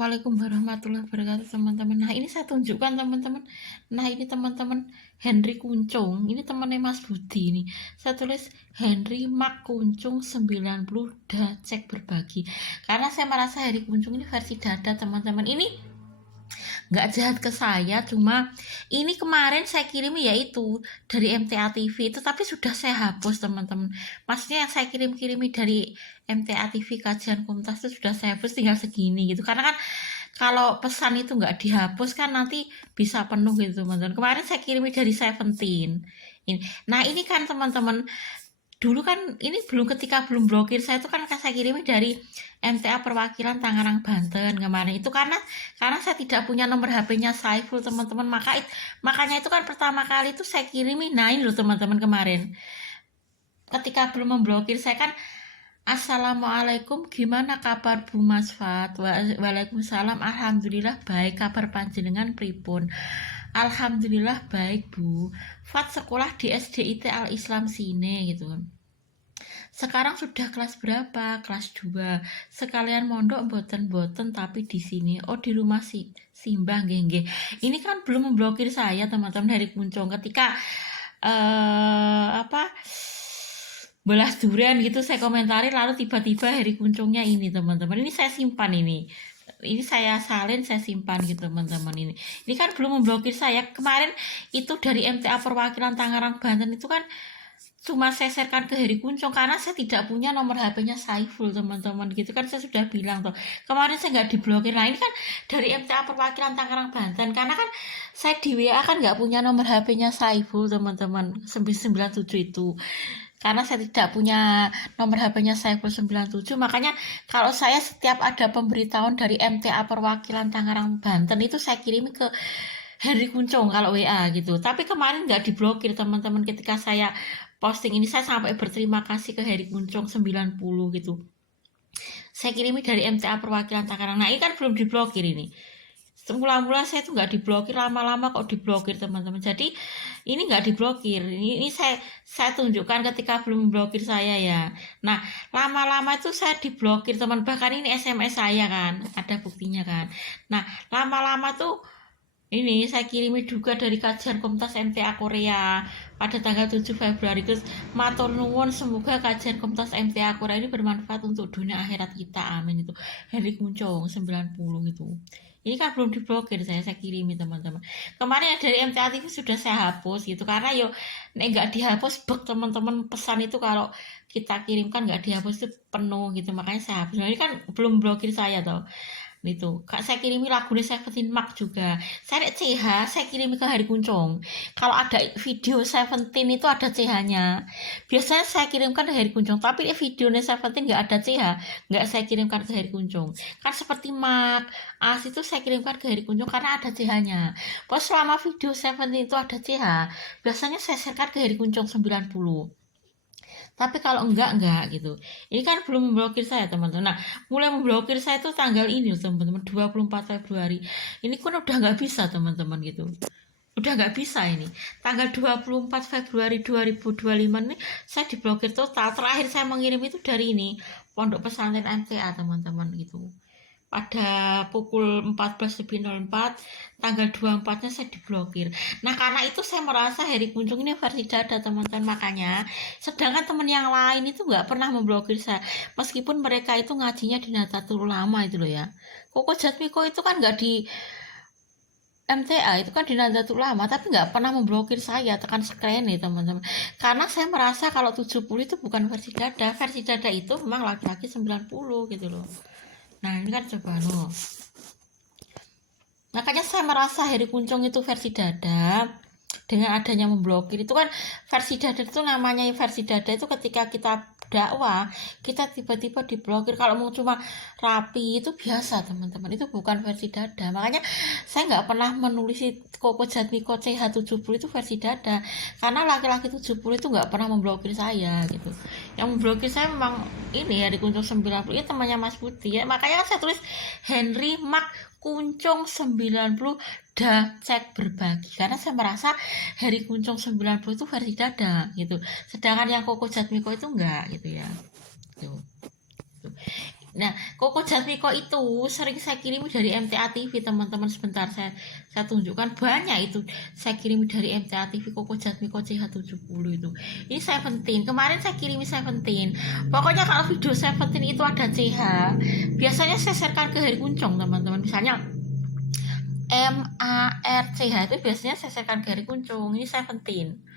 Assalamualaikum warahmatullahi wabarakatuh teman-teman. Nah ini saya tunjukkan teman-teman. Nah ini teman-teman Henry Kuncung. Ini temannya Mas Budi nih. Saya tulis Henry Mak Kuncung 90 cek berbagi. Karena saya merasa Henry Kuncung ini versi dada teman-teman. Ini nggak jahat ke saya, cuma ini kemarin saya kirim yaitu dari MTA TV itu, tapi sudah saya hapus teman-teman. Maksudnya yang saya kirim-kirimi dari MTA TV kajian Kumtas itu sudah saya hapus, tinggal segini gitu, karena kan kalau pesan itu nggak dihapus kan nanti bisa penuh gitu teman-teman. Kemarin saya kirimi dari Seventeen ini. Nah ini kan teman-teman, dulu kan ini ketika belum blokir saya itu kan saya kirim dari MTA Perwakilan Tangerang Banten kemarin itu, karena saya tidak punya nomor HP-nya Saiful teman-teman, makanya itu kan pertama kali itu saya kirimi. Nah ini loh teman-teman, kemarin ketika belum memblokir saya kan, Assalamualaikum, gimana kabar Bu Mas Fat? Waalaikumsalam, alhamdulillah baik, kabar panjenengan pripun? Alhamdulillah baik Bu. Fat sekolah di SDIT Al Islam Sine gitu kan. Sekarang sudah kelas berapa? Kelas 2. Sekalian mondok boten tapi di sini. Oh, di rumah Simbah nggih. Ini kan belum memblokir saya teman-teman dari Kuncung ketika belas durian gitu saya komentari, lalu tiba-tiba Heri Kuncungnya ini teman-teman. Ini saya simpan ini saya salin, saya simpan gitu teman-teman. Ini kan belum memblokir saya. Kemarin itu dari MTA Perwakilan Tangerang Banten itu kan cuma saya sharekan ke Heri Kuncung karena saya tidak punya nomor HP-nya Saiful teman-teman gitu kan, saya sudah bilang tuh kemarin saya nggak diblokir. Nah ini kan dari MTA Perwakilan Tangerang Banten, karena kan saya di WA kan nggak punya nomor HP-nya Saiful teman-teman 997 itu, karena saya tidak punya nomor HP-nya Saiful 97. Makanya kalau saya setiap ada pemberitahuan dari MTA Perwakilan Tangerang Banten itu saya kirim ke Henry Kuncung kalau WA gitu. Tapi kemarin nggak diblokir teman-teman, ketika saya posting ini saya sampai berterima kasih ke Henry Kuncung 90 gitu. Saya kirimi dari MTA Perwakilan Tangerang. Nah ini kan belum diblokir ini. Mula-mula saya tuh nggak diblokir, lama-lama kok diblokir teman-teman. Jadi ini nggak diblokir, ini saya tunjukkan ketika belum memblokir saya ya. Nah lama-lama itu saya diblokir teman, bahkan ini SMS saya kan ada buktinya kan. Nah lama-lama tuh ini saya kirimi juga dari kajian Komtas MTA Korea pada tanggal 7 Februari. Terus matur nuwun, semoga kajian Komtas MTA Korea ini bermanfaat untuk dunia akhirat kita, amin. Itu Henry Kuncung 90 gitu. Ini kan belum diblokir, saya kirimi teman-teman. Kemarin dari MTA TV sudah saya hapus gitu, karena yo nggak dihapus bek teman-teman, pesan itu kalau kita kirimkan nggak dihapus itu penuh gitu, makanya saya hapus. Nah, ini kan belum blokir saya toh itu. Kak saya kirimi lagunya Seventeen Mark juga. Saya CH saya kirimi ke Hari Kuncung. Kalau ada video Seventeen itu ada CH-nya. Biasanya saya kirimkan ke Hari Kuncung, tapi videonya Seventeen nggak ada CH, nggak saya kirimkan ke Hari Kuncung. Kan seperti Mark As itu saya kirimkan ke Hari Kuncung karena ada CH-nya. Pas selama video Seventeen itu ada CH, biasanya saya sharekan ke Hari Kuncung 90. Tapi kalau enggak gitu. Ini kan belum memblokir saya teman-teman. Nah mulai memblokir saya itu tanggal ini teman-teman, 24 Februari. Ini kan udah nggak bisa teman-teman gitu, udah nggak bisa. Ini tanggal 24 Februari 2025 ini saya diblokir total. Terakhir saya mengirim itu dari ini Pondok Pesantren MTA teman-teman gitu, pada pukul 14.04 tanggal 24-nya saya diblokir. Nah karena itu saya merasa Heri Kuncung ini versi dada teman-teman, makanya sedangkan teman yang lain itu nggak pernah memblokir saya, meskipun mereka itu ngajinya di Nahdlatul Ulama itu loh ya. Koko Jatmiko itu kan nggak di MTA, itu kan di Nahdlatul Ulama, tapi nggak pernah memblokir saya, tekan screen nih teman-teman. Karena saya merasa kalau 70 itu bukan versi dada itu memang laki-laki 90 gitu loh. Nah ini kan coba loh, makanya saya merasa Heri Kuncung itu versi dada. Dengan adanya memblokir itu kan, versi dada itu namanya versi dada itu ketika kita dakwah kita tiba-tiba diblokir. Kalau mau cuma rapi itu biasa teman-teman, itu bukan versi dada. Makanya saya nggak pernah menulis Koko Jatmiko CH70 itu versi dada, karena laki-laki 70 itu nggak pernah memblokir saya gitu. Yang memblokir saya memang ini Heri Kuncung 90, ya temannya Mas Budi ya. Makanya saya tulis Henry Mak Kuncung 90 cek berbagi, karena saya merasa Heri Kuncung 90 itu versi dada gitu, sedangkan yang Koko Jatmiko itu enggak gitu ya. Tuh. Nah, Koko Jatmiko itu sering saya kirimi dari MTA TV, teman-teman. Sebentar, saya tunjukkan banyak itu saya kirimi dari MTA TV, Koko Jatmiko CH70 itu. Ini Seventeen. Kemarin saya kirimi Seventeen. Pokoknya kalau video Seventeen itu ada CH, biasanya saya sharekan ke Heri Kuncung, teman-teman. Misalnya MARCH itu biasanya saya sharekan ke Heri Kuncung. Ini Seventeen.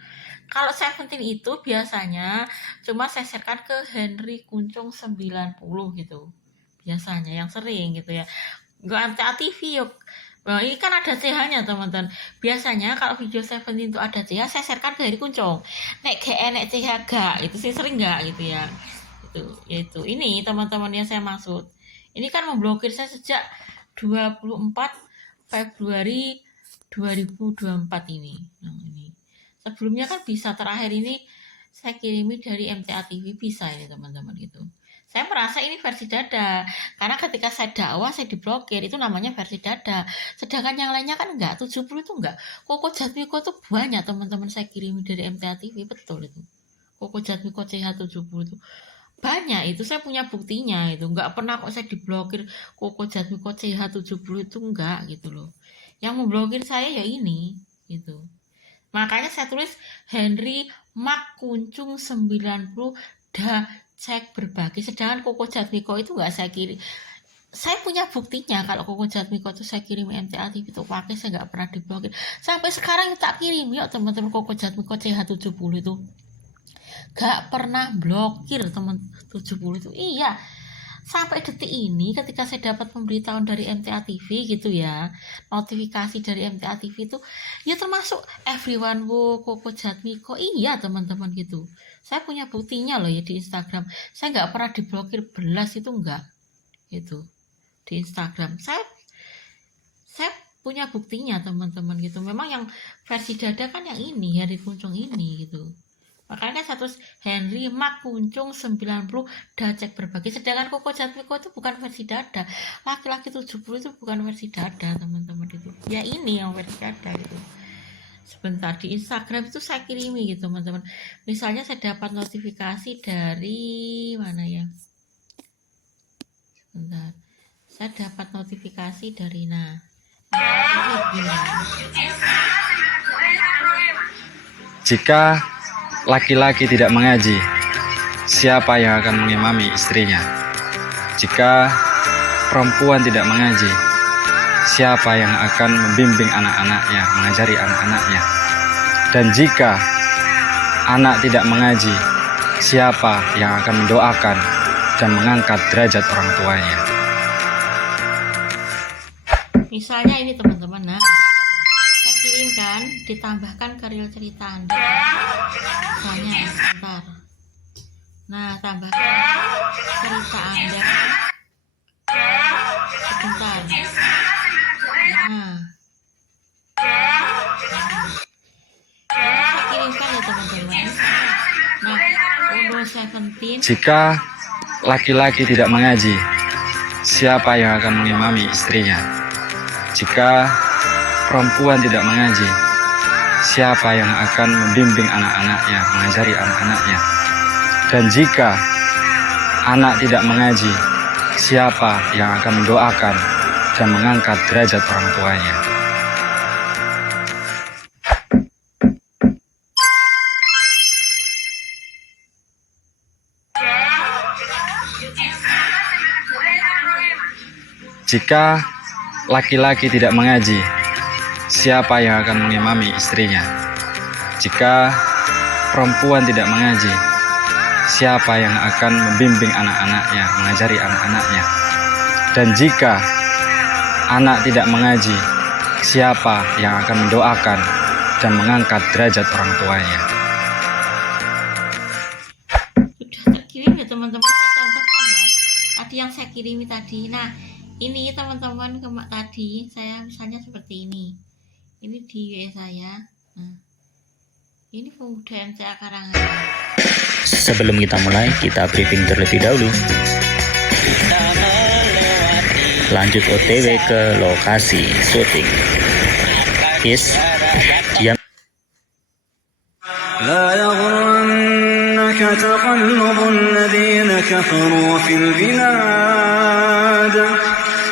Kalau Seventeen itu biasanya cuma saya sharekan ke Henry Kuncung 90 gitu. Biasanya yang sering gitu ya. Nggak MTA TV yuk. Nah, ini kan ada CH-nya, teman-teman. Biasanya kalau video Seventeen itu ada CH, saya sharekan ke Heri Kuncung. Nek nek CH gak, itu sih sering gak gitu ya. Itu ini teman-teman yang saya maksud. Ini kan memblokir saya sejak 24 Februari 2024 ini. Nah, ini. Sebelumnya kan bisa, terakhir ini saya kirimi dari MTA TV bisa ini, teman-teman gitu. Saya merasa ini versi dada, karena ketika saya dakwah saya diblokir, itu namanya versi dada. Sedangkan yang lainnya kan enggak, 70 itu enggak. Koko Jatmiko itu banyak, teman-teman, saya kirimi dari MTA TV, betul itu. Koko Jatmiko CH70 itu banyak, itu saya punya buktinya, itu enggak pernah kok saya diblokir Koko Jatmiko CH70 itu enggak gitu loh. Yang memblokir saya ya ini gitu. Makanya saya tulis Henry Mak Kuncung 90 cek berbagi. Sedangkan Koko Jatmiko itu nggak saya kirim. Saya punya buktinya kalau Koko Jatmiko itu saya kirim MTA TV itu pakai, saya nggak pernah diblokir. Sampai sekarang tak kirim ya teman-teman, Koko Jatmiko CH70 itu nggak pernah blokir, teman 70 itu. Iya. Sampai detik ini ketika saya dapat pemberitahuan dari MTA TV gitu ya, notifikasi dari MTA TV itu ya termasuk everyone Koko Jatmiko, iya teman-teman gitu. Saya punya buktinya loh ya di Instagram. Saya nggak pernah diblokir belas, itu enggak gitu di Instagram. Saya punya buktinya, teman-teman gitu. Memang yang versi dada kan yang ini, Heri Kuncung ini gitu. Makanya satu Henry Mak Kuncung 90 cek berbagi. Sedangkan Koko Jatmiko itu bukan versi dada. Laki-laki 70 itu bukan versi dada, teman-teman itu. Ya ini yang versi dada gitu. Sebentar, di Instagram itu saya kirimi gitu, teman-teman. Misalnya saya dapat notifikasi dari mana ya? Sebentar. Saya dapat notifikasi dari Jika laki-laki tidak mengaji, siapa yang akan mengimami istrinya? Jika perempuan tidak mengaji, siapa yang akan membimbing anak-anaknya, mengajari anak-anaknya? Dan jika anak tidak mengaji, siapa yang akan mendoakan dan mengangkat derajat orang tuanya? Misalnya ini, teman-teman, saya kirimkan, ditambahkan ke reel cerita Anda. Misalnya sebentar. Nah, tambahkan cerita Anda. Sebentar. Nah. Saya kirimkan ya, teman-teman. Nah, Windows 17. Jika laki-laki tidak mengaji, siapa yang akan mengimami istrinya? Jika perempuan tidak mengaji, siapa yang akan membimbing anak-anaknya, mengajari anak-anaknya? Dan jika anak tidak mengaji, siapa yang akan mendoakan dan mengangkat derajat orang tuanya? Jika laki-laki tidak mengaji, siapa yang akan mengimami istrinya? Jika perempuan tidak mengaji, siapa yang akan membimbing anak-anaknya, mengajari anak-anaknya? Dan jika anak tidak mengaji, siapa yang akan mendoakan dan mengangkat derajat orang tuanya? Sudah terkirim ya, teman-teman. Saya contohkan ya, tadi yang saya kirimi tadi. Nah, ini teman-teman, tadi saya misalnya seperti ini di WA saya. Nah, ini pemuda MTA Karanganyar. Sebelum kita mulai, kita briefing terlebih dahulu. Lanjut OTW ke lokasi syuting. Yes, diam. لا يغرنك تقلب الذين كفروا في البلاد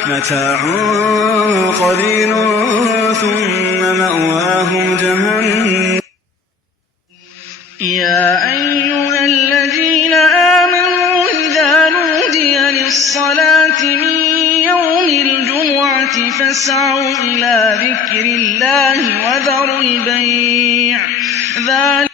متاع قليل ثم مأواهم جهنم يا أيها الذين آمنوا إذا نودي للصلاة من يوم الجمعة فاسعوا إلى ذكر الله وذروا البيع ذلك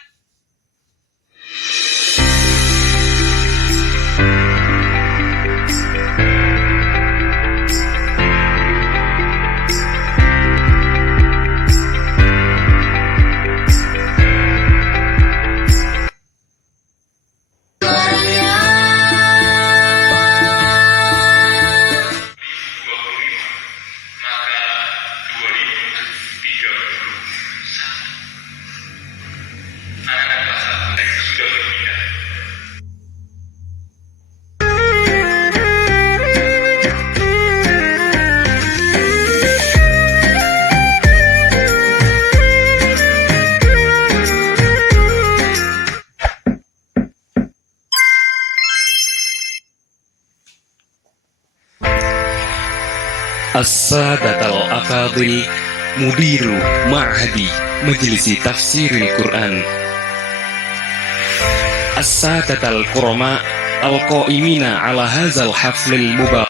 As-Sadatul Afadil Mudiru Ma'hadi Majlisi Tafsiril Quran As-Sadatul Qurama Al-Qaimina ala hazal haflil mubarak.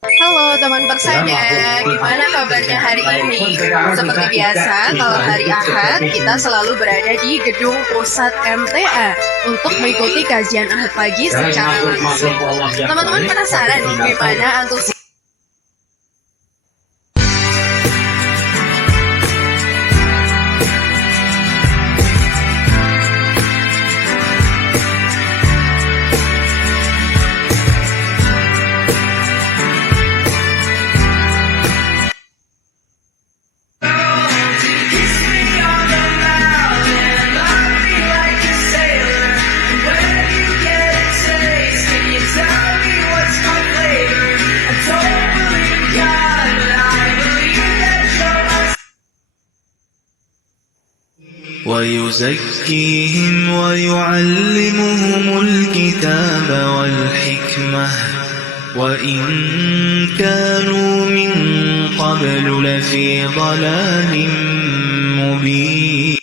Halo teman persada, gimana kabarnya hari ini? Seperti biasa, kalau hari Ahad kita selalu berada di gedung pusat MTA untuk mengikuti kajian Ahad pagi secara langsung. Teman-teman penasaran gimana antusias? ويزكيهم ويعلمهم الكتاب والحكمة وإن كانوا من قبل لفي ضلال مبين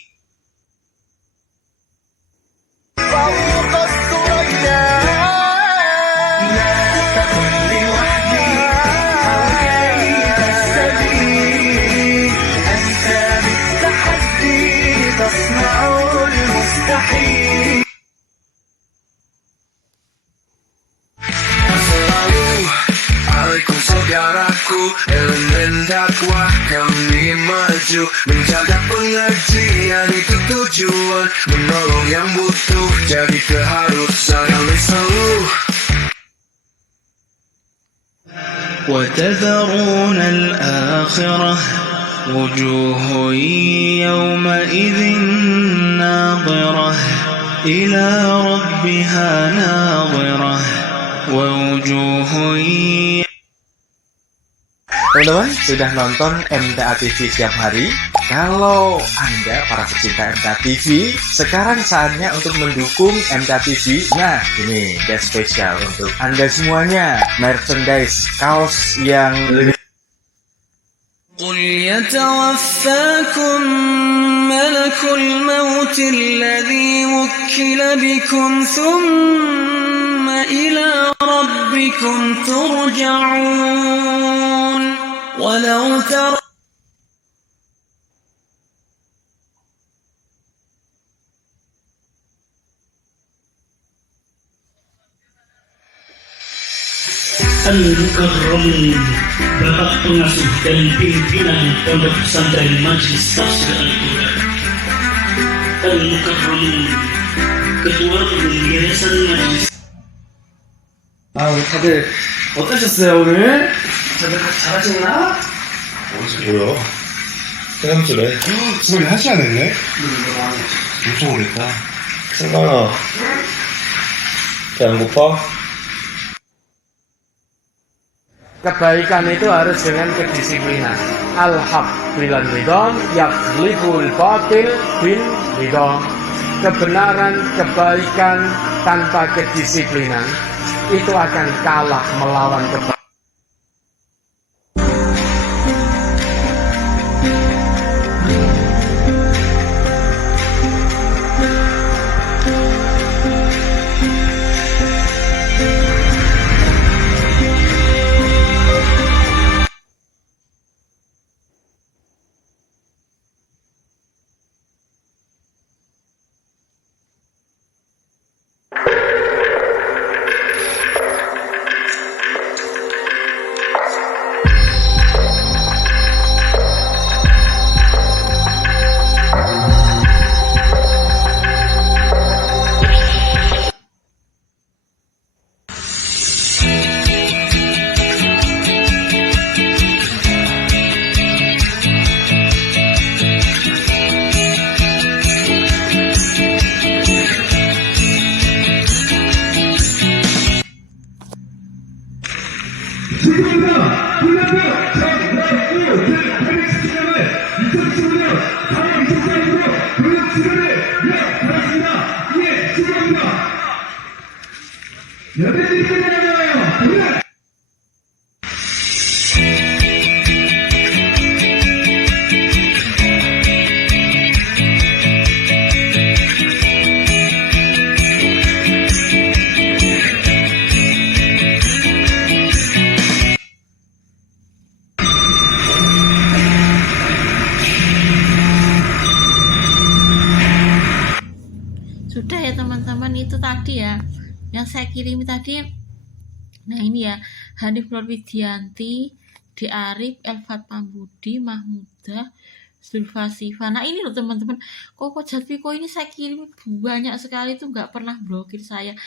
Saudaraku, elemen dakwah kami maju, menjaga pengajian itu tujuan, menolong yang butuh jadi keharusan kami selalu. وتذرون الآخرة وجوه يومئذ ناظرة إلى ربها ناظرة ووجوه. Teman-teman sudah nonton MTA TV setiap hari? Kalau Anda para pecinta MTA TV, sekarang saatnya untuk mendukung MTA TV. Nah, ini ada spesial untuk Anda semuanya. Merchandise kaos yang قل يتوفاكم ملك الموت الذي وكل بكم ثم إلى ربكم ترجعون ولو ترى Al-Mukarramun, Bapak Pengasuh dan Pimpinan Pondok Pesantren Majelis Tafsir Al-Quran. Al-Mukarramun, Ketua Umum Yayasan Majelis. 다들 어떠셨어요 오늘? 다들 잘하셨나? 뭐야? 생각주래. 수고를 하지 않았네? 엄청 오랬다. 승관아, 배 안 고파? Kebaikan itu harus dengan kedisiplinan. Al-haq bilan ridon, yakhliful batil bin ridon. Kebenaran, kebaikan tanpa kedisiplinan itu akan kalah melawan kebaikan. Sudah ya teman-teman, itu tadi ya yang saya kirim tadi. Nah ini ya, Hanif Nur Widianti, D. Arif, Elfat Pambudi, Mahmudah, Zulfa Siva. Nah ini loh teman-teman, Koko Jatmiko ini saya kirim banyak sekali tuh, nggak pernah blokir saya.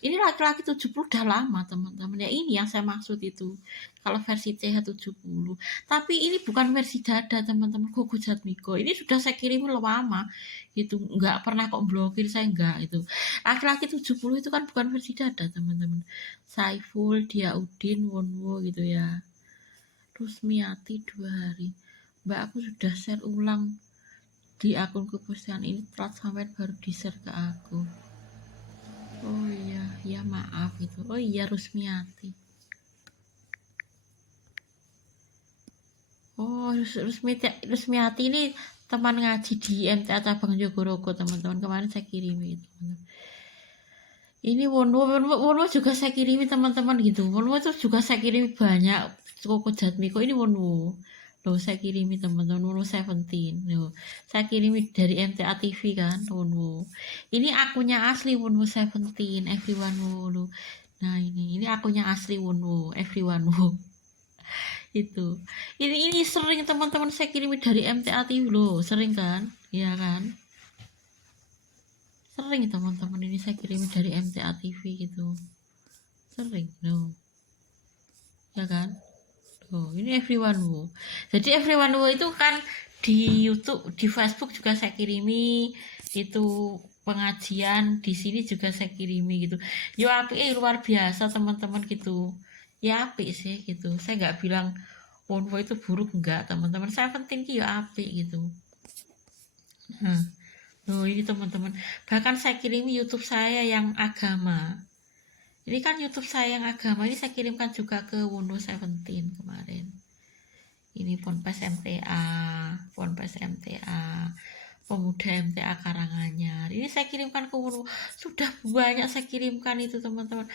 Ini laki-laki 70 udah lama teman-teman ya, ini yang saya maksud itu kalau versi TH70. Tapi ini bukan versi dada teman-teman, Koko Jatmiko ini sudah saya kirim lama gitu, nggak pernah kok blokir saya, enggak. Itu laki-laki 70 itu kan bukan versi dada teman-teman. Saiful, Diaudin, Wonwo gitu ya. Rusmiati 2 hari. Mbak, aku sudah share ulang di akun kepostingan ini, telat sampai baru di-share ke aku. Oh iya, ya maaf itu. Oh iya, Rusmiati. Oh, Rusmiati ini teman ngaji di MTA Cabang Jogorogo teman-teman. Kemarin saya kirimi itu. Ini Wonwo juga saya kirimi teman-teman gitu. Wonwo itu juga saya kirimi banyak. Koko Jatmiko ini Wonwo. Loh, saya kirimi teman-teman, Wonwo 17. Loh, saya kirimi dari MTA TV kan, Wonwo. Ini akunnya asli Wonwo 17, everyone Wo. Nah, ini akunnya asli Wonwo, everyone Wo. Itu. Ini sering teman-teman saya kirimi dari MTA TV loh, sering kan? Iya kan? Sering teman-teman, ini saya kirimi dari MTA TV gitu. Sering loh. Ya kan? Oh, ini everyone Wo. Jadi everyone Wo itu kan di YouTube, di Facebook juga saya kirimi itu pengajian, di sini juga saya kirimi gitu. Yo apik luar biasa teman-teman gitu. Ya apik sih gitu. Saya nggak bilang Wonwo itu buruk, enggak teman-teman. Saya penting ki ya apik gitu. Nah, loh ini teman-teman. Bahkan saya kirimi YouTube saya yang agama. Ini kan YouTube saya yang agama, ini saya kirimkan juga ke Wonwo 17 kemarin. Ini Ponpes MTA, Pemuda MTA Karanganyar. Ini saya kirimkan ke Wonwo. Sudah banyak saya kirimkan itu teman-teman.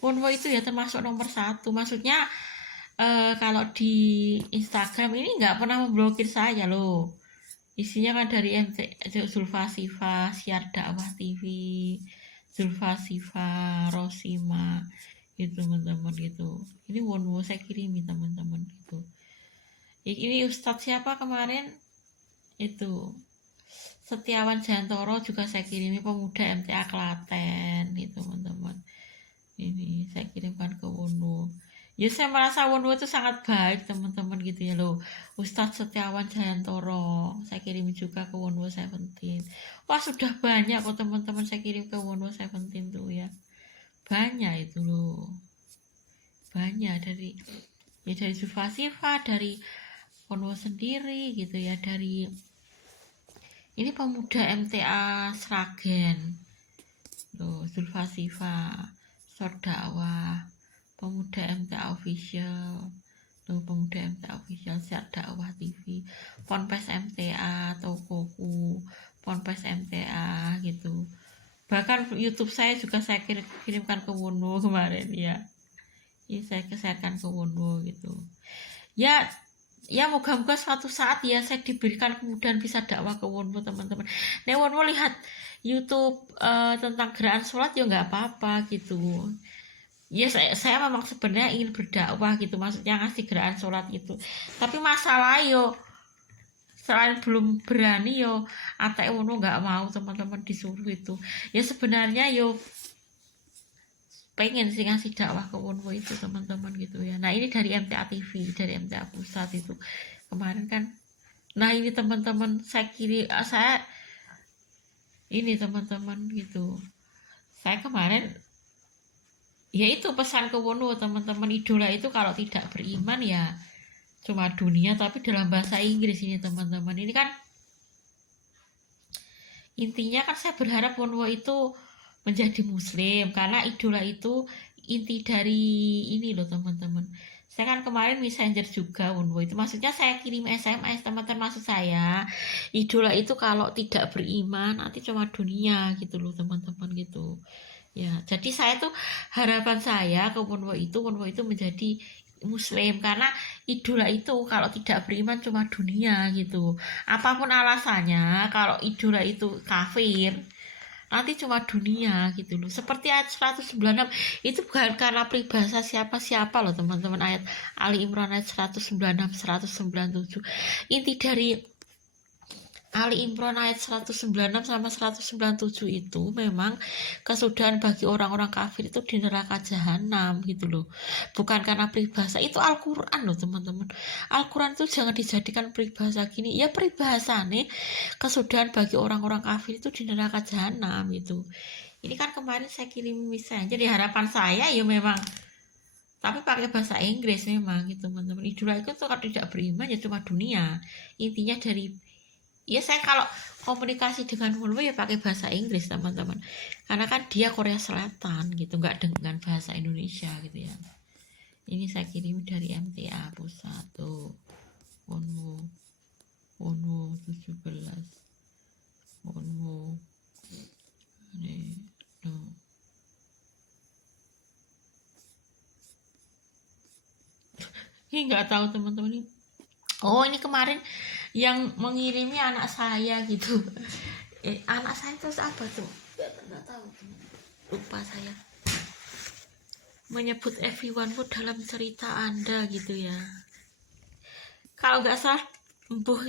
Wonwo itu ya termasuk nomor 1. Maksudnya kalau di Instagram ini nggak pernah memblokir saya loh. Isinya kan dari MTA, Zulfa Siva, Siar Dakwah TV, Zulfa Siva, Rosima gitu teman-teman gitu. Ini Wonwo saya kirimi teman-teman gitu. Ini Ustadz siapa kemarin itu, Setiawan Jantoro juga saya kirimi, Pemuda MTA Klaten gitu teman-teman. Ini saya kirimkan ke Wonwo. Ya saya merasa Wonwo itu sangat baik teman-teman gitu ya loh. Ustadz Setiawan Jantoro saya kirim juga ke Wonwo 17. Wah sudah banyak kok teman-teman saya kirim ke Wonwo 17 tuh ya. Banyak itu loh. Banyak dari Zulfa Siva, dari Wonwo sendiri gitu ya, dari ini Pemuda MTA Sragen. Loh, Zulfa Siva, Short Dakwah, Pemuda MTA Official, loh, Pemuda MTA Official, Siar Dakwah TV, Ponpes MTA, Tokoku, Ponpes MTA gitu. Bahkan YouTube saya juga saya kirimkan ke Wono kemarin ya. Ini saya sharekan ke Wono gitu. Ya, moga-moga suatu saat ya saya diberikan kemudahan bisa dakwah ke Wono, teman-teman. Nah, Wono lihat YouTube tentang gerakan sholat ya nggak apa-apa gitu. Ya saya memang sebenarnya ingin berdakwah gitu, maksudnya ngasih gerakan sholat itu. Tapi masalah yo selain belum berani yo ATE Wono nggak mau teman-teman disuruh itu. Ya sebenarnya yo pengen sih ngasih dakwah ke Wono itu teman-teman gitu ya. Nah ini dari MTA TV, dari MTA Pusat itu kemarin kan. Nah ini teman-teman saya ini teman-teman gitu. Saya kemarin ya itu pesan ke Wono teman-teman, idola itu kalau tidak beriman ya cuma dunia, tapi dalam bahasa Inggris ini teman-teman. Ini kan intinya kan saya berharap Wono itu menjadi muslim karena idola itu inti dari ini loh teman-teman. Saya kan kemarin messenger juga Wono itu, maksudnya saya kirim SMS teman-teman, maksud saya idola itu kalau tidak beriman nanti cuma dunia gitu loh teman-teman gitu ya. Jadi saya tuh harapan saya ke Wono itu menjadi muslim karena idola itu kalau tidak beriman cuma dunia gitu. Apapun alasannya, kalau idola itu kafir nanti cuma dunia gitu loh. Seperti ayat 196 itu bukan karena peribahasa siapa-siapa loh teman-teman. Ayat Ali Imran ayat 196 197 inti dari Ali Imran ayat 196 sama 197 itu memang kesudahan bagi orang-orang kafir itu di neraka jahanam gitu loh. Bukan karena peribahasa, itu Al-Quran loh teman-teman. Al-Quran itu jangan dijadikan peribahasa gini. Ya peribahasa nih, kesudahan bagi orang-orang kafir itu di neraka jahanam gitu. Ini kan kemarin saya kirim misalnya, jadi harapan saya ya memang tapi pakai bahasa Inggris memang gitu teman-teman. Idola itu kalau tidak beriman ya cuma dunia. Intinya dari ya saya kalau komunikasi dengan Wono ya pakai bahasa Inggris teman-teman, karena kan dia Korea Selatan gitu, nggak dengan bahasa Indonesia gitu ya. Ini saya kirim dari MTA Pusat tuh, Wono 17 Wono ini tuh. Ini nggak tahu teman-teman ini. Oh ini kemarin yang mengirimnya anak saya gitu. Anak saya terus apa tuh? Nggak tahu tuh. Lupa saya. Menyebut everyone pun dalam cerita Anda gitu ya. Kalau nggak salah,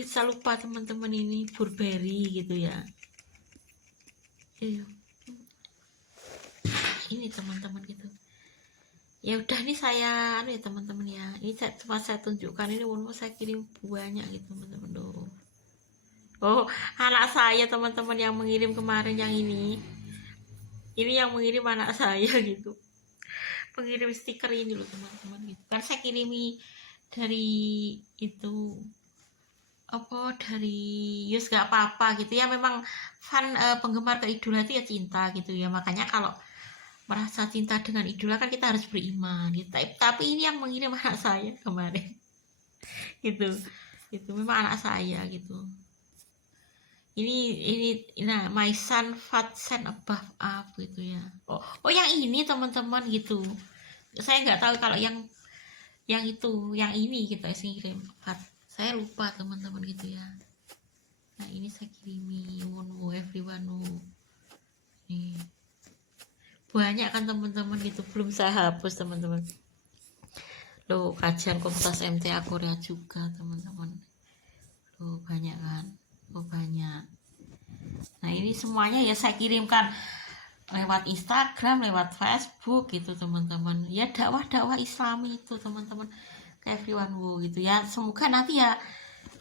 saya lupa teman-teman, ini Burberry gitu ya. Ini teman-teman gitu. Ya udah nih saya ya teman-teman ya, ini cuma saya tunjukkan, ini Wono saya kirim banyak gitu teman-teman loh. Oh anak saya teman-teman yang mengirim kemarin yang ini yang mengirim anak saya gitu, pengirim stiker ini loh teman-teman gitu kan. Saya kirimi dari itu dari Yus gak apa-apa gitu ya, memang fan penggemar ke idola itu ya cinta gitu ya, makanya kalau merasa cinta dengan idola kan kita harus beriman gitu. Tapi ini yang mengirim anak saya kemarin gitu memang anak saya gitu. Ini nah, my son fat send above up gitu ya. Oh yang ini teman-teman gitu, saya nggak tahu kalau yang itu yang ini gitu saya kirim fat, saya lupa teman-teman gitu ya. Nah ini saya kirimi Wono everyone nih, banyak kan teman-teman gitu, belum saya hapus teman-teman loh. Kajian komunitas MTA Korea juga teman-teman loh, banyak kan, banyak. Nah ini semuanya ya saya kirimkan lewat Instagram, lewat Facebook gitu teman-teman ya, dakwah Islami itu teman-teman ke everyone gitu ya. Semoga nanti ya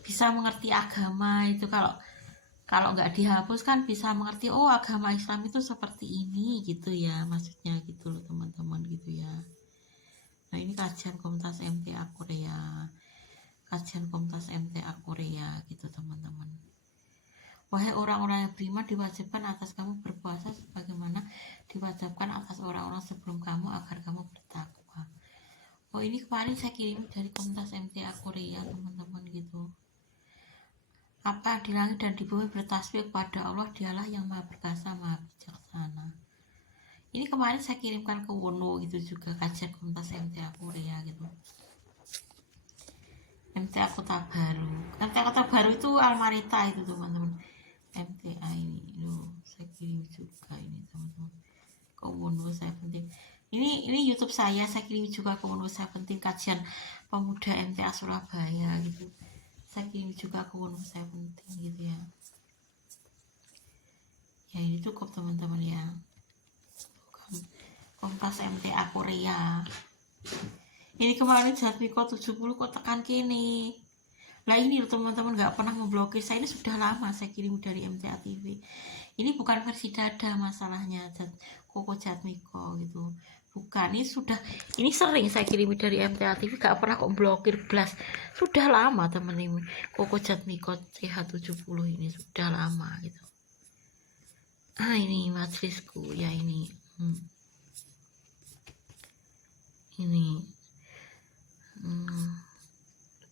bisa mengerti agama itu, kalau nggak dihapus kan bisa mengerti, oh agama Islam itu seperti ini gitu ya, maksudnya gitu loh teman-teman gitu ya. Nah ini kajian komunitas MTA Korea, kajian komunitas MTA Korea gitu teman-teman. Wahai orang-orang yang beriman, diwajibkan atas kamu berpuasa sebagaimana diwajibkan atas orang-orang sebelum kamu agar kamu bertakwa. Oh, ini kemarin saya kirim dari komunitas MTA Korea, teman-teman gitu. Apa di langit dan di bumi bertasbih kepada Allah, dialah yang maha perkasa, maha bijaksana. Ini kemarin saya kirimkan ke Wono gitu juga, kajian komunitas MTA Korea gitu. MTA Kota Baru. MTA Kota Baru itu Almarita itu teman-teman. MTA ini loh, saya kirim juga ini teman-teman. Ke Wono 17. Ini YouTube saya kirim juga ke Wono 17 kajian pemuda MTA Surabaya gitu. Saya kirim juga ke Wono 17 gitu ya. Ya ini cukup teman-teman ya. Komunitas MTA Korea. Ini kemarin Jatmiko 70 kok tekan kini. Lah ini loh teman-teman, nggak pernah memblokir saya, ini sudah lama saya kirim dari MTA TV. Ini bukan versi dada masalahnya Koko Jatmiko gitu. Bukan, ini sering saya kirim dari MTA TV, nggak pernah kok blokir blas. Sudah lama teman-teman. Koko Jatmiko CH70 ini sudah lama gitu. Ini majelisku ya ini. Ini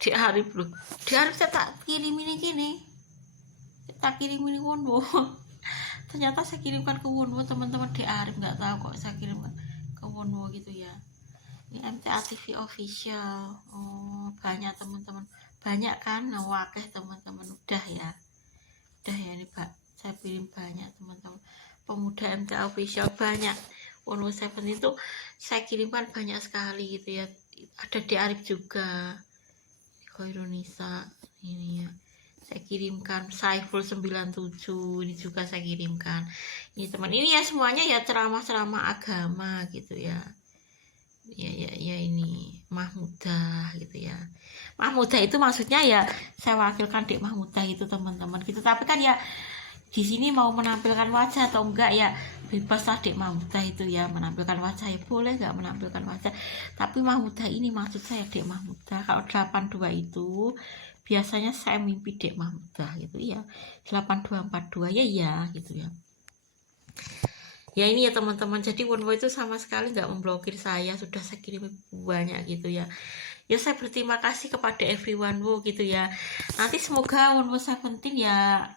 di Arif loh, di Arif saya tak kirim ini gini, tak kirim ini Wono. Ternyata saya kirimkan ke Wono teman-teman, di Arif nggak tahu kok saya kirimkan ke Wono gitu ya. Ini MTA TV official. Oh banyak teman-teman, banyak kan, wakeh teman-teman, udah ya ini Pak, saya kirim banyak teman-teman. Pemuda MTA official banyak. Wono 7 itu saya kirimkan banyak sekali gitu ya. Ada di Arif juga, Koirunisa ini ya saya kirimkan. Saiful 97 ini juga saya kirimkan. Ini teman, ini ya semuanya ya ceramah-ceramah agama gitu ya. Ya ini Mahmudah gitu ya. Mahmudah itu maksudnya ya saya wakilkan Dek Mahmudah itu teman-teman gitu. Tapi kan ya di sini mau menampilkan wajah atau enggak ya bebas lah Dek Mahmudah itu ya, menampilkan wajah ya boleh, nggak menampilkan wajah. Tapi Mahmudah ini maksud saya Dek Mahmudah. Kalau 82 itu biasanya saya mimpi Dek Mahmudah gitu ya. 8242 ya gitu ya. Ya ini ya teman-teman, jadi Wono itu sama sekali nggak memblokir saya, sudah saya kirim banyak gitu ya. Ya saya berterima kasih kepada everyone gitu ya. Nanti semoga Wono 17 ya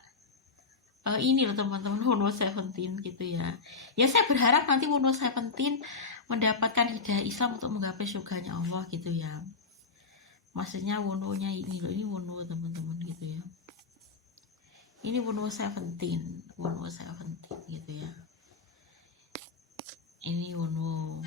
ini loh teman-teman, Wono 17 gitu ya. Ya saya berharap nanti Wono 17 mendapatkan hidayah Islam untuk menggapai surganya Allah gitu ya. Maksudnya Wononya ini loh, ini Wono teman-teman gitu ya. Ini Wono 17 gitu ya. Ini Wono.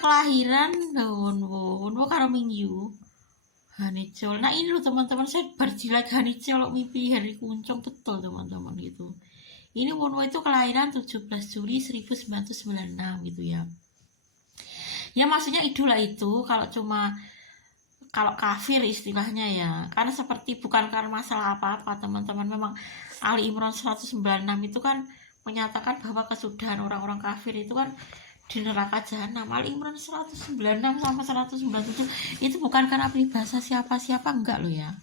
Kelahiran Wono karo Mingyu Hanicol. Nah ini loh teman-teman, saya berjilat Hanicol mimpi hari kuncung betul teman-teman gitu. Ini Wono itu kelahiran 17 Juli 1996 gitu ya. Ya maksudnya idola itu kalau kafir istilahnya ya, karena seperti bukan karena masalah apa-apa teman-teman. Memang Ali Imran 196 itu kan menyatakan bahwa kesudahan orang-orang kafir itu kan di neraka jahanam. Ali Imran 196 sama 197 itu bukan karena peribahasa siapa-siapa, enggak loh ya.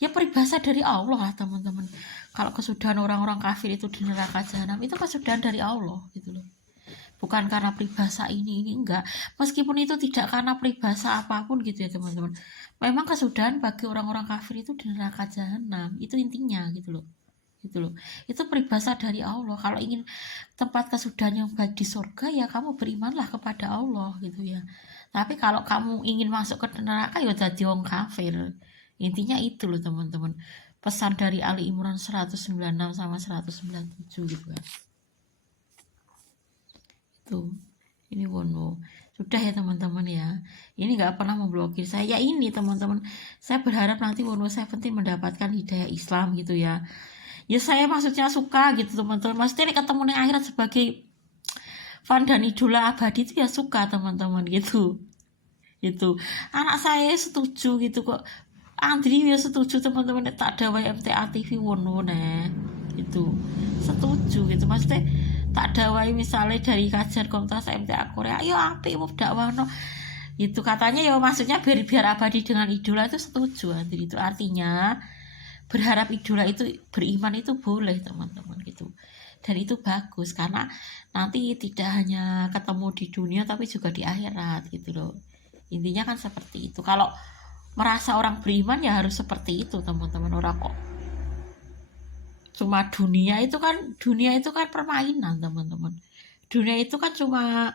Ya peribahasa dari Allah lah teman-teman. Kalau kesudahan orang-orang kafir itu di neraka jahanam, itu kesudahan dari Allah gitu loh. Bukan karena peribahasa ini enggak. Meskipun itu tidak karena peribahasa apapun gitu ya teman-teman. Memang kesudahan bagi orang-orang kafir itu di neraka jahanam. Itu intinya gitu loh. Itu peribahasa dari Allah. Kalau ingin tempat kesudahan yang baik di surga ya kamu berimanlah kepada Allah gitu ya. Tapi kalau kamu ingin masuk ke neraka ya jadi orang kafir. Intinya itu loh teman-teman. Pesan dari Ali Imran 196 sama 197 gitu kan. Ini Wono sudah ya teman-teman ya. Ini nggak pernah memblokir saya. Ya ini teman-teman, saya berharap nanti Wono 17 mendapatkan hidayah Islam gitu ya. Ya saya maksudnya suka gitu teman-teman. Maksudnya ketemu dengan akhirat sebagai fan dan idola abadi itu ya suka teman-teman gitu. Anak saya setuju gitu kok. Andri ya setuju teman-teman, tak ada MTA TV Wono nah gitu. Setuju gitu. Maksudnya tak dakwai misalnya dari kajian Komunitas MTA Korea, ayo apik mau dakwahno itu katanya ya, maksudnya biar abadi dengan idola, itu setuju. Itu artinya berharap idola itu beriman itu boleh teman-teman gitu, dan itu bagus karena nanti tidak hanya ketemu di dunia tapi juga di akhirat gitu loh. Intinya kan seperti itu. Kalau merasa orang beriman ya harus seperti itu teman-teman. Orang kok cuma dunia itu kan permainan teman-teman. Dunia itu kan cuma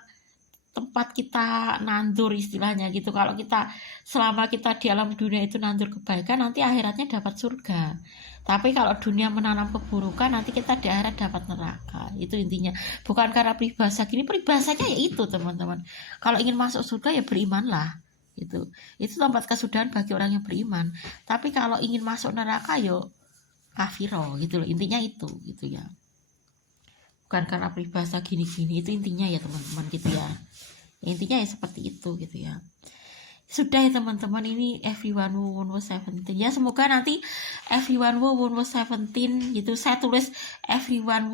tempat kita nandur istilahnya gitu. Kalau kita selama kita di alam dunia itu nandur kebaikan, nanti akhiratnya dapat surga. Tapi kalau dunia menanam keburukan, nanti kita di akhirat dapat neraka. Itu intinya. Bukan karena peribahasa gini, peribahasanya ya itu teman-teman. Kalau ingin masuk surga ya berimanlah gitu. Itu tempat kesudahan bagi orang yang beriman. Tapi kalau ingin masuk neraka yo kafiro gitu loh. Intinya itu gitu ya. Bukan karena peribahasa gini-gini, itu intinya ya teman-teman gitu ya. Intinya ya seperti itu gitu ya. Sudah ya teman-teman, ini everyone was 17 ya, semoga nanti everyone was 17 gitu saya tulis everyone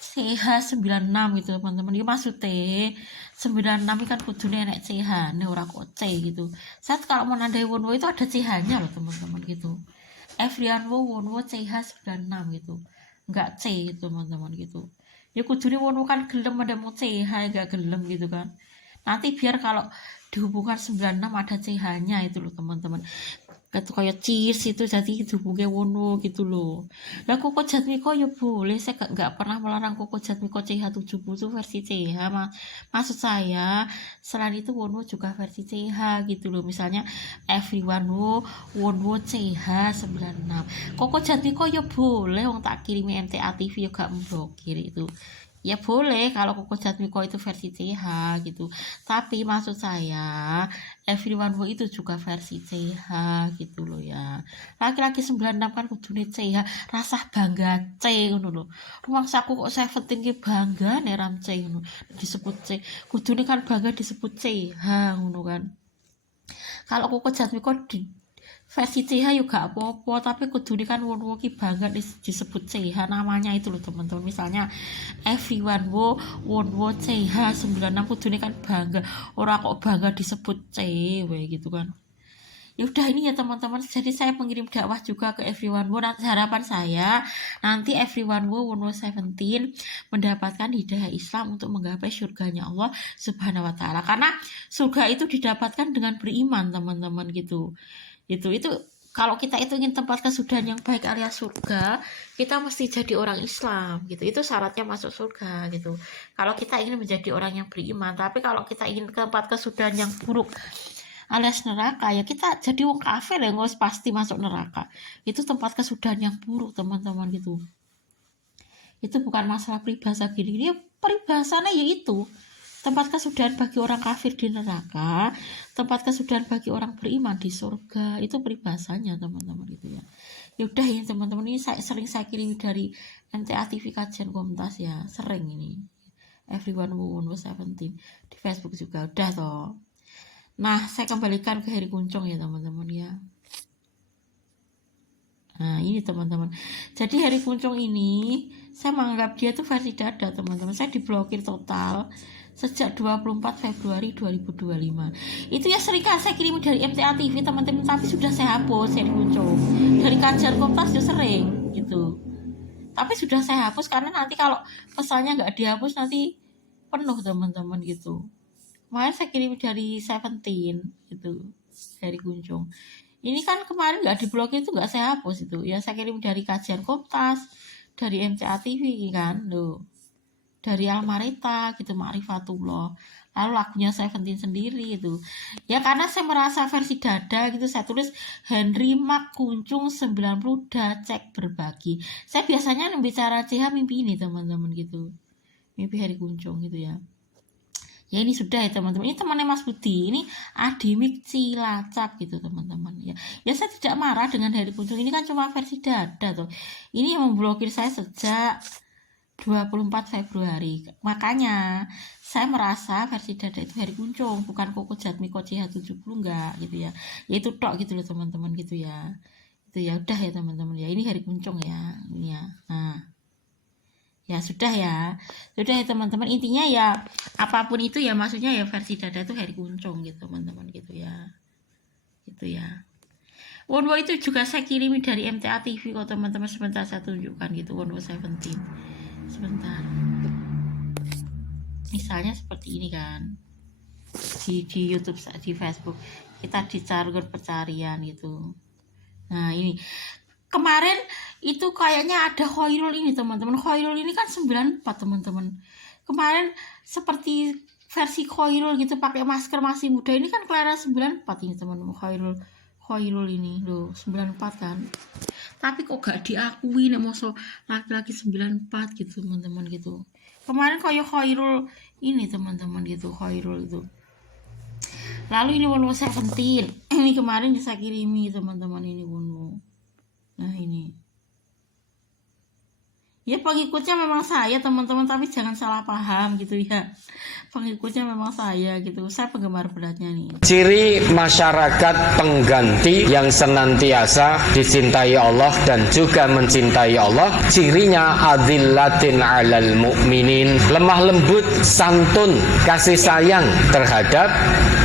CH96 gitu teman-teman. Ini maksudnya 96 ini kan kudune nek CH nek ora kok C gitu. Saya kalau mau nandai won itu ada CH-nya loh teman-teman gitu. Everyone won CH96 gitu. Enggak C gitu teman-teman gitu. Ya kudune won kan gelem ada mau CH enggak gelem gitu kan. Nanti biar kalau dihubungkan 96 ada CH-nya itu loh teman-teman. Kayak cheers itu jadi dihubungnya wono gitu loh. Lah Koko Jatmiko ya boleh, saya nggak pernah melarang Koko Jatmiko CH70 itu versi CH. Maksud saya selain itu wono juga versi CH gitu loh. Misalnya everyone wono CH96. Koko Jatmiko ya boleh, wong tak kirimi MTA TV ya gak memblokir itu. Ya boleh kalau Koko Jatmiko itu versi CH gitu. Tapi maksud saya everyone itu juga versi CH gitu loh ya. Laki-laki 96 kan kudune CH, rasa bangga C ngono lho. Rumangsaku kok 17 ki bangga nek ram C ngono. Disebut C. Kudune kan bangga disebut CH ngono kan. Kalau Koko Jatmiko di versi CH juga apa-apa, tapi kudune kan wong ki bangga disebut CH namanya itu loh teman-teman. Misalnya everyone won CH 96 kudune kan bangga, ora kok bangga disebut C gitu kan. Ya udah ini ya teman-teman, jadi saya mengirim dakwah juga ke everyone harapan saya nanti everyone won 17 mendapatkan hidayah Islam untuk menggapai surganya Allah Subhanahu wa taala, karena surga itu didapatkan dengan beriman teman-teman gitu. Itu kalau kita itu ingin tempat kesudahan yang baik alias surga, kita mesti jadi orang Islam gitu. Itu syaratnya masuk surga gitu. Kalau kita ingin menjadi orang yang beriman, tapi kalau kita ingin tempat kesudahan yang buruk alias neraka, ya kita jadi wong kafir ya, nggak pasti masuk neraka. Itu tempat kesudahan yang buruk teman-teman gitu. Itu bukan masalah peribahasa gini, ya peribahasanya ya itu. Tempat kesudahan bagi orang kafir di neraka, tempat kesudahan bagi orang beriman di surga. Itu peribahasanya teman-teman gitu ya. Ya udah ya teman-teman, ini sering saya kirim dari MTA TV Kajian Komunitas ya, sering ini. Everyone was 17 di Facebook juga udah toh. Nah, saya kembalikan ke Heri Kuncung ya teman-teman ya. Nah ini teman-teman, jadi Heri Kuncung ini saya menganggap dia tuh versi dada teman-teman. Saya diblokir total sejak 24 Februari 2025. Itu ya sering kan saya kirim dari MTA TV teman-teman, tapi sudah saya hapus Heri Kuncung. Dari Kajian Komunitas ya sering gitu, tapi sudah saya hapus karena nanti kalau pesannya nggak dihapus nanti penuh teman-teman gitu. Makanya saya kirim dari 17 itu Heri Kuncung. Ini kan kemarin nggak diblokir itu nggak saya hapus itu. Ya saya kirim dari Kajian Komunitas, dari MTA TV kan loh. Dari Almarita gitu, Ma'rifatullah. Lalu lagunya 17 sendiri itu. Ya karena saya merasa versi dada gitu, saya tulis Henry Mak Kuncung 90 cek berbagi. Saya biasanya bicara CH mimpi ini teman-teman gitu. Mimpi Heri Kuncung gitu ya. Ya ini sudah ya teman-teman. Ini temannya Mas Budi. Ini Adimik Cilacap gitu teman-teman ya. Ya saya tidak marah dengan Heri Kuncung. Ini kan cuma versi dada tuh. Ini yang memblokir saya sejak 24 Februari. Makanya saya merasa versi dada itu Heri Kuncung, bukan Koko Jatmiko CH70 enggak gitu ya. Ya itu tok gitu loh teman-teman gitu ya. Itu ya udah ya teman-teman ya. Ini Heri Kuncung ya. Ini ya. Nah. Ya sudah ya teman-teman, intinya ya apapun itu ya, maksudnya ya versi dada itu Heri Kuncung gitu teman-teman gitu ya. Wonwo itu juga saya kirimi dari MTA TV kok teman-teman, sebentar saya tunjukkan gitu. Wonwo 17 sebentar, misalnya seperti ini kan, di YouTube, di Facebook kita di jargon pencarian gitu. Nah ini kemarin itu kayaknya ada Khairul ini teman-teman. Khairul ini kan 94 teman-teman. Kemarin seperti versi Khairul gitu, pakai masker masih muda. Ini kan Clara 94 ini teman-teman. Khairul ini loh 94 kan. Tapi kok gak diakui nih moso laki-laki 94 gitu teman-teman gitu. Kemarin kayak Khairul ini teman-teman gitu, Khairul itu. Lalu ini Wonwo 17. Ini kemarin saya kirimi teman-teman, ini Wonwo. Nah ini ya pengikutnya memang saya teman-teman, tapi jangan salah paham gitu ya, pengikutnya memang saya gitu, saya penggemar beratnya nih. Ciri masyarakat pengganti yang senantiasa dicintai Allah dan juga mencintai Allah, cirinya adillatin alal mu'minin, lemah lembut, santun, kasih sayang terhadap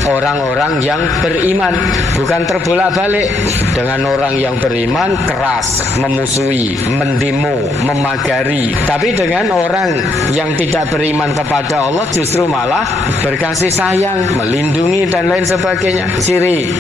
orang-orang yang beriman, bukan terbolak-balik. Dengan orang yang beriman keras, memusuhi, mendemo, memagari. Tapi dengan orang yang tidak beriman kepada Allah justru malah berkasih sayang, melindungi dan lain sebagainya. Ciri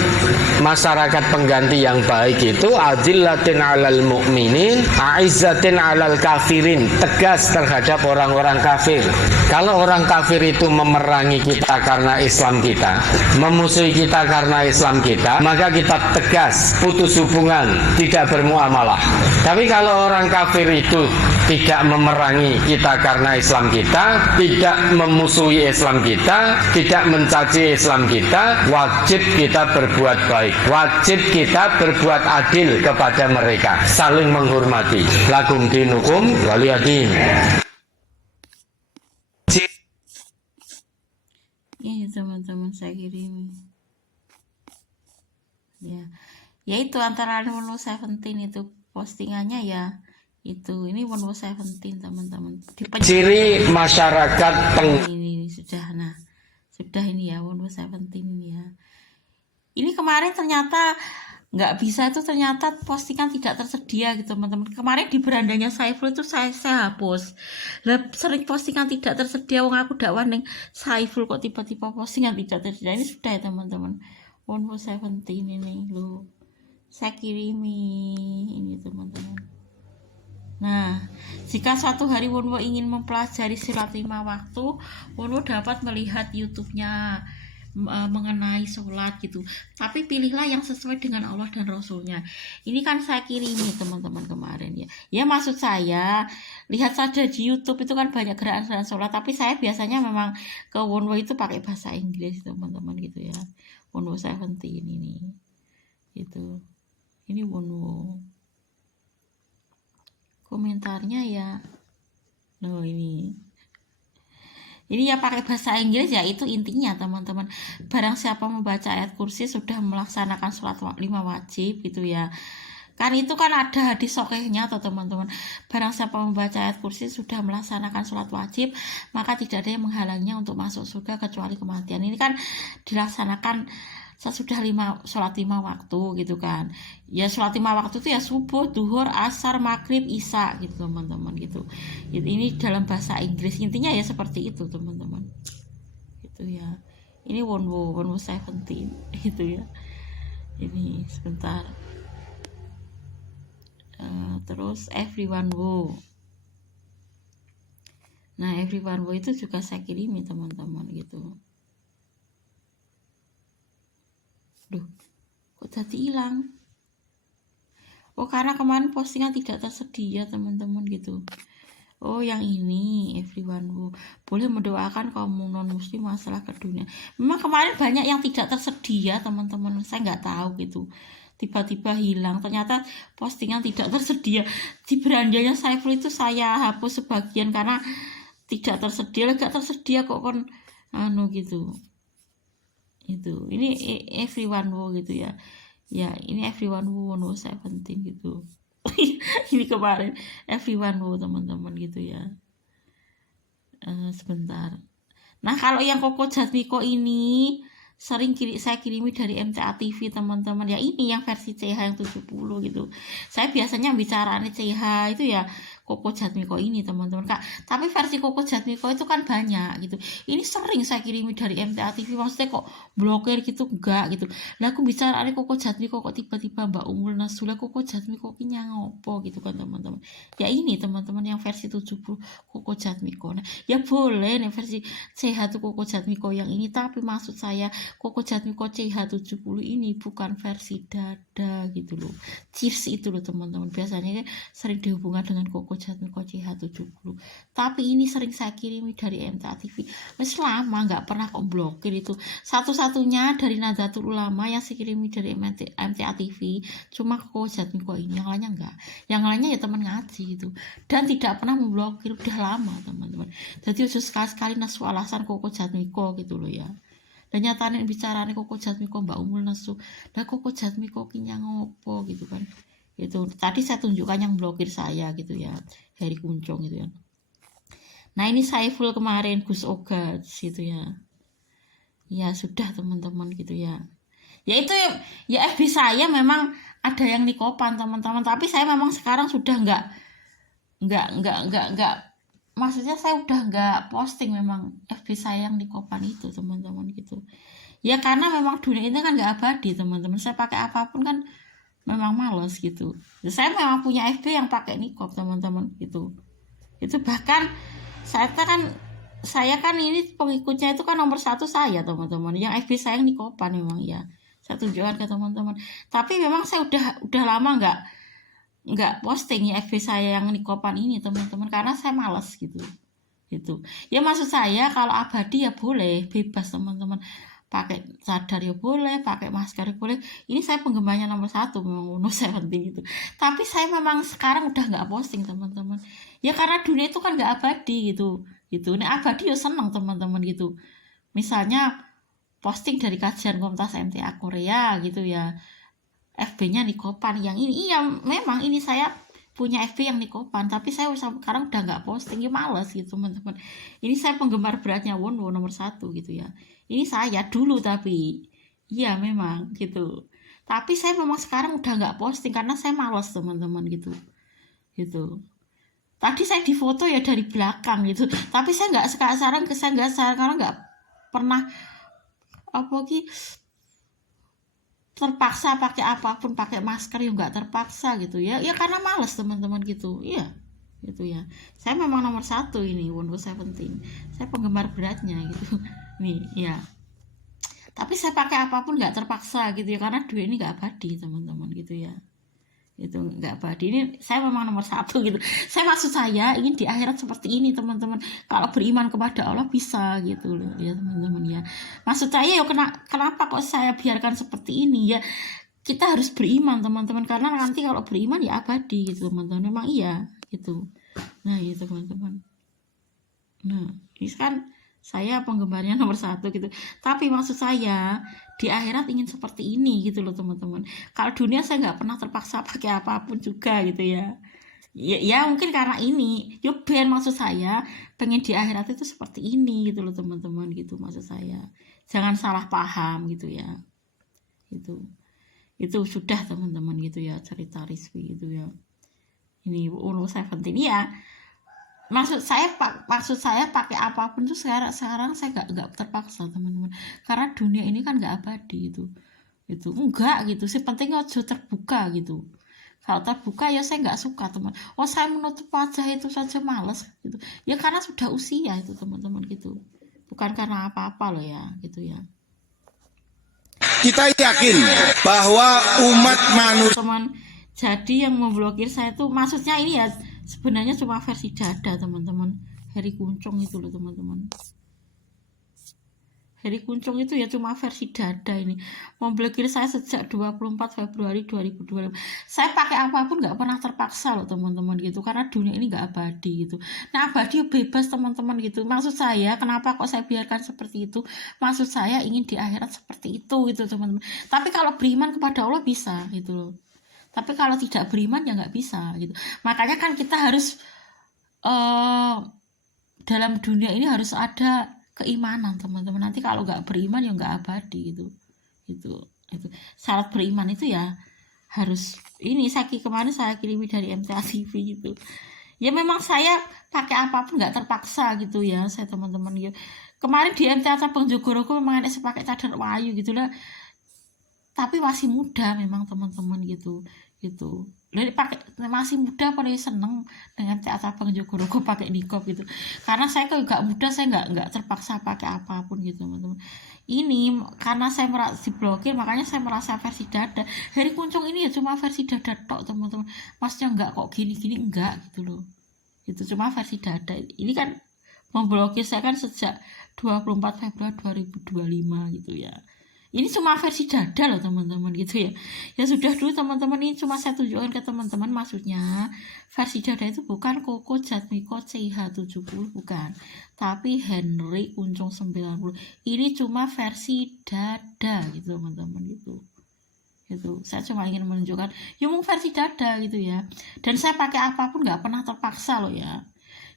masyarakat pengganti yang baik itu adillatin alal mu'minin, aizzatin alal kafirin, tegas terhadap orang-orang kafir. Kalau orang kafir itu memerangi kita karena Islam kita, memusuhi kita karena Islam kita, maka kita tegas, putus hubungan, tidak bermuamalah. Tapi kalau orang kafir itu tidak memerangi kita karena Islam kita, tidak memusuhi Islam kita, tidak mencaci Islam kita, wajib kita berbuat baik, wajib kita berbuat adil kepada mereka, saling menghormati. Lakum dinukum waliyadin. Ini teman-teman saya kirim ya itu antara Wonwo 17 itu postingannya ya, itu ini Wonwo 17 teman-teman. Ciri masyarakat ini sudah ini ya Wonwo 17 ini ya. Ini kemarin ternyata nggak bisa, itu ternyata postingan tidak tersedia gitu teman-teman. Kemarin di berandanya Saiful itu saya hapus. Lah sering postingan tidak tersedia, wong aku dakwah ning Saiful kok tiba-tiba postingan tidak tersedia. Ini sudah ya teman-teman. Wonwo 17 ini loh. Saya kirimi ini teman-teman. Nah, jika suatu hari Wonwo ingin mempelajari silat 5 waktu, Wonwo dapat melihat YouTube-nya mengenai sholat gitu, tapi pilihlah yang sesuai dengan Allah dan Rasulnya. Ini kan saya kirimi teman-teman kemarin ya maksud saya lihat saja di YouTube itu kan banyak gerakan sholat, tapi saya biasanya memang ke Wonwo itu pakai bahasa Inggris teman-teman gitu ya. Wonwo 17 ini gitu, ini Wonwo komentarnya ya loh, ini ya pakai bahasa Inggris ya, itu intinya teman-teman. Barang siapa membaca ayat kursi sudah melaksanakan sholat 5 wajib gitu ya. Kan itu kan ada hadis sahihnya atau teman-teman. Barang siapa membaca ayat kursi sudah melaksanakan sholat wajib, maka tidak ada yang menghalangnya untuk masuk surga kecuali kematian. Ini kan dilaksanakan sesudah sholat 5 waktu gitu kan. Ya sholat 5 waktu itu ya subuh, duhur, asar, maghrib, isya gitu teman-teman gitu. Ini dalam bahasa Inggris, intinya ya seperti itu teman-teman gitu ya. Ini Wonwo 17 gitu ya. Ini sebentar. Terus everyone wo. Nah everyone wo itu juga saya kirimi teman-teman gitu. Duh, kok jadi hilang? Oh, karena kemarin postingan tidak tersedia teman-teman gitu. Oh, yang ini everyone wo. Boleh mendoakan kaum non muslim masalah ke dunia. Memang kemarin banyak yang tidak tersedia teman-teman. Saya nggak tahu gitu. Tiba-tiba hilang. Ternyata postingan tidak tersedia. Di berandanya Saiful itu saya hapus sebagian karena tidak tersedia. Nggak tersedia kok kon gitu. Itu ini everyone wo gitu ya ini everyone wo 17 gitu. Ini kemarin everyone wo teman-teman gitu ya. Sebentar. Nah, kalau yang Koko Jatmiko ini sering saya kirimi dari MTA TV teman-teman ya, ini yang versi CH yang 70 gitu. Saya biasanya bicara CH itu ya Koko Jatmiko ini teman-teman Kak, tapi versi Koko Jatmiko itu kan banyak gitu. Ini sering saya kirimi dari MTA TV, maksudnya kok blokir gitu enggak gitu. Lah aku bicara Koko Jatmiko kok tiba-tiba Mbak Umul Nasula Koko Jatmiko ki ngopo gitu kan teman-teman. Ya ini teman-teman yang versi 70 Koko Jatmiko. Nah, ya boleh nih versi CH tuh Koko Jatmiko yang ini, tapi maksud saya Koko Jatmiko CH70 ini bukan versi dada gitu loh. Cheers itu loh teman-teman. Biasanya kan sering dihubungkan dengan Koko Jatmiko CH70. Tapi ini sering saya kirimi dari MTA TV. Wes lama nggak pernah kok blokir itu. Satu-satunya dari Nahdlatul Ulama yang saya kirimi dari MTA TV cuma Koko Jatmiko ini, yang lainnya enggak. Yang lainnya ya teman ngaji gitu. Dan tidak pernah memblokir udah lama teman-teman. Jadi udah sekali-sekali nasu alasan Koko Jatmiko gitu loh ya. Dan nyatanya bicaranya Koko Jatmiko Mbak Umul Nasu, dan Koko Jatmiko kinya ngopo gitu kan. Itu tadi saya tunjukkan yang blokir saya gitu ya, Heri Kuncung gitu ya. Nah ini Saiful kemarin, Gus Oga gitu ya. Ya sudah teman-teman gitu ya. Ya itu ya FB saya memang ada yang nikopan teman-teman, tapi saya memang sekarang sudah enggak maksudnya saya udah nggak posting memang FB saya yang di Kopan itu teman-teman gitu ya, karena memang dunia ini kan nggak abadi teman-teman. Saya pakai apapun kan memang males gitu. Saya memang punya FB yang pakai nikop teman-teman gitu. Itu bahkan saya kan ini pengikutnya itu kan nomor 1 saya teman-teman, yang FB saya yang nikopan memang ya, saya tunjukkan ke teman-teman. Tapi memang saya udah lama nggak posting ya FB saya yang nikopan ini teman-teman, karena saya malas gitu ya. Maksud saya kalau abadi ya boleh, bebas teman-teman, pakai cadar ya boleh, pakai masker ya boleh. Ini saya penggemarnya nomor 1 memang no 70 gitu. Tapi saya memang sekarang udah nggak posting teman-teman ya, karena dunia itu kan nggak abadi gitu. Nah abadi ya seneng teman-teman gitu, misalnya posting dari kajian Komtas MTA Korea gitu ya, FB-nya nikopan yang ini. Iya memang ini saya punya FB yang nikopan, tapi saya sekarang udah nggak posting ya, males gitu teman-teman. Ini saya penggemar beratnya Wonwo nomor 1 gitu ya. Ini saya dulu, tapi iya memang gitu. Tapi saya memang sekarang udah nggak posting karena saya males teman-teman gitu. Tadi saya difoto ya dari belakang gitu, tapi saya nggak sekarang nggak pernah terpaksa pakai apapun, pakai masker ya nggak terpaksa gitu ya karena males teman-teman gitu. Iya gitu ya, saya memang nomor 1 ini Wonwo 17, saya penggemar beratnya gitu nih ya. Tapi saya pakai apapun nggak terpaksa gitu ya, karena duit ini nggak abadi teman-teman gitu ya. Itu nggak abadi, ini saya memang nomor 1 gitu. Saya maksud saya ingin di akhirat seperti ini teman-teman. Kalau beriman kepada Allah bisa gitu loh ya teman-teman ya. Maksud saya ya kenapa kok saya biarkan seperti ini ya. Kita harus beriman teman-teman, karena nanti kalau beriman ya abadi gitu teman-teman. Memang iya gitu. Nah ya teman-teman. Nah ini kan saya penggemarnya nomor 1 gitu. Tapi maksud saya di akhirat ingin seperti ini gitu loh teman-teman. Kalau dunia saya nggak pernah terpaksa pakai apapun juga gitu ya. Ya mungkin karena ini ben maksud saya pengen di akhirat itu seperti ini gitu loh teman-teman gitu, maksud saya. Jangan salah paham gitu ya. Itu sudah teman-teman gitu ya, cerita Rizwi gitu ya. Ini Wonwo 17 ya. Maksud saya pakai apapun tuh sekarang saya nggak terpaksa teman-teman, karena dunia ini kan nggak abadi itu enggak gitu sih. Penting aja terbuka gitu. Kalau terbuka ya saya nggak suka teman. Saya menutup wajah itu saja males gitu ya, karena sudah usia itu teman-teman gitu, bukan karena apa-apa loh ya gitu ya. Kita yakin bahwa umat manusia teman, jadi yang memblokir saya tuh maksudnya ini ya sebenarnya cuma versi dada teman-teman. Heri Kuncung itu loh teman-teman. Heri Kuncung itu ya cuma versi dada ini. Memblokir saya sejak 24 Februari 2025. Saya pakai apapun nggak pernah terpaksa loh teman-teman gitu, karena dunia ini nggak abadi gitu. Nah abadi bebas teman-teman gitu. Maksud saya kenapa kok saya biarkan seperti itu, maksud saya ingin di akhirat seperti itu gitu teman-teman. Tapi kalau beriman kepada Allah bisa gitu loh. Tapi kalau tidak beriman ya nggak bisa gitu. Makanya kan kita harus dalam dunia ini harus ada keimanan teman-teman. Nanti kalau nggak beriman ya nggak abadi gitu. Itu syarat beriman itu ya harus ini. Kemarin saya kirimi dari MTA TV gitu. Ya memang saya pakai apapun nggak terpaksa gitu ya saya teman-teman ya. Kemarin di MTA Cabang Jogorogo memang ada pakai cadar wayu gitu lah. Tapi masih muda memang teman-teman gitu. Jadi masih muda pada seneng dengan teater Cabang Jogorogo pakai niqab gitu. Karena saya kalau nggak muda saya nggak terpaksa pakai apapun gitu teman-teman. Ini karena saya diblokir makanya saya merasa versi dada. Heri Kuncung ini ya cuma versi dada tok teman-teman. Maksudnya nggak kok gini-gini enggak gitu loh. Itu cuma versi dada. Ini kan memblokir saya kan sejak 24 Februari 2025 gitu ya. Ini cuma versi dada loh teman-teman gitu ya. Ya sudah dulu teman-teman, ini cuma saya tunjukkan ke teman-teman. Maksudnya versi dada itu bukan Koko Jatmiko CH70 bukan, tapi Henry Kuncung 90. Ini cuma versi dada gitu teman-teman gitu. Saya cuma ingin menunjukkan ya mau versi dada gitu ya. Dan saya pakai apapun nggak pernah terpaksa loh ya.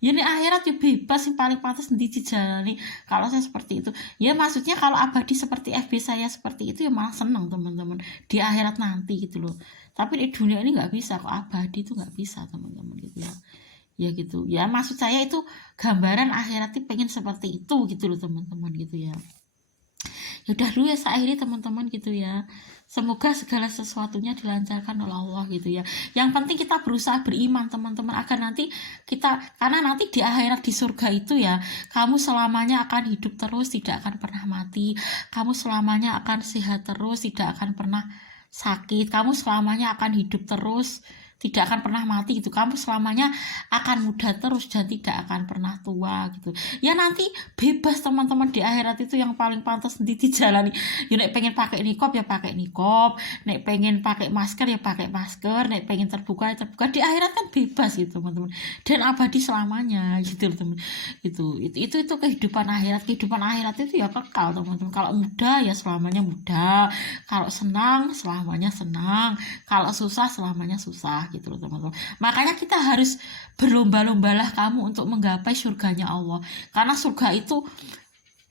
Ya ini akhirat ya bebas yang paling pantas dijalani kalau saya seperti itu. Ya maksudnya kalau abadi seperti FB saya seperti itu ya malah seneng teman-teman di akhirat nanti gitu loh. Tapi di dunia ini nggak bisa kok, abadi itu nggak bisa teman-teman gitu ya. Ya gitu. Ya maksud saya itu gambaran akhirat itu pengen seperti itu gitu loh teman-teman gitu ya. Ya udah dulu ya saya akhiri teman-teman gitu ya. Semoga segala sesuatunya dilancarkan oleh Allah gitu ya. Yang penting kita berusaha beriman teman-teman agar nanti karena nanti di akhirat di surga itu ya, kamu selamanya akan hidup terus, tidak akan pernah mati. Kamu selamanya akan sehat terus, tidak akan pernah sakit. Kamu selamanya akan hidup terus, tidak akan pernah mati gitu. Kamu selamanya akan muda terus dan tidak akan pernah tua gitu. Ya nanti bebas teman-teman di akhirat itu yang paling pantas dijalani. Ya nek pengen pakai niqab ya pakai niqab, nek pengen pakai masker ya pakai masker, nek pengen terbuka ya terbuka. Di akhirat kan bebas gitu teman-teman. Dan abadi selamanya gitu teman. Itu kehidupan akhirat. Kehidupan akhirat itu ya kekal teman-teman. Kalau muda ya selamanya muda. Kalau senang selamanya senang. Kalau susah selamanya susah gitu loh teman-teman. Makanya kita harus berlomba-lombalah kamu untuk menggapai surganya Allah. Karena surga itu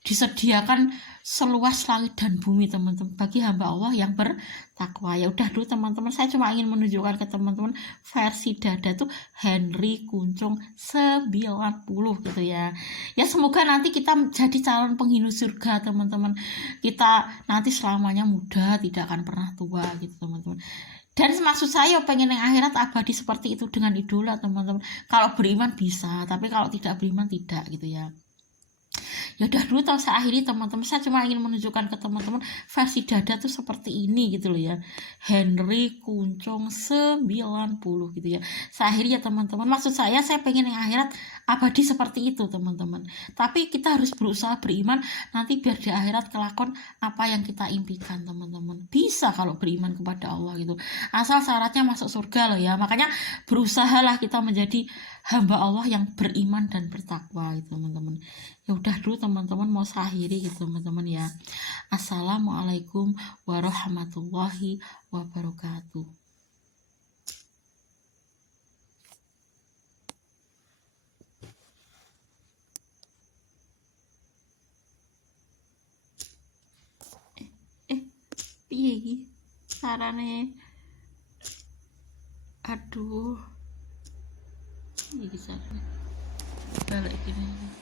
disediakan seluas langit dan bumi teman-teman bagi hamba Allah yang bertakwa. Ya udah dulu teman-teman, saya cuma ingin menunjukkan ke teman-teman versi dada tuh Henry Kuncung 90 gitu ya. Ya semoga nanti kita jadi calon penghuni surga teman-teman. Kita nanti selamanya muda, tidak akan pernah tua gitu teman-teman. Dan maksud saya pengen yang akhirat abadi seperti itu dengan idola teman-teman. Kalau beriman bisa, tapi kalau tidak beriman tidak gitu ya. Ya udah dulu saya akhiri teman-teman. Saya cuma ingin menunjukkan ke teman-teman versi dada tuh seperti ini gitu loh ya. Henry Kuncung 90 gitu ya. Saya akhiri ya teman-teman. Maksud saya pengen yang akhirat abadi seperti itu teman-teman. Tapi kita harus berusaha beriman nanti biar di akhirat kelakon apa yang kita impikan teman-teman. Bisa kalau beriman kepada Allah gitu. Asal syaratnya masuk surga loh ya. Makanya berusahalah kita menjadi hamba Allah yang beriman dan bertakwa gitu teman-teman. Ya udah dulu teman-teman, mau saya akhiri gitu teman-teman ya. Assalamualaikum warahmatullahi wabarakatuh. Piye iki carane? Aduh, ini bisa balik gini.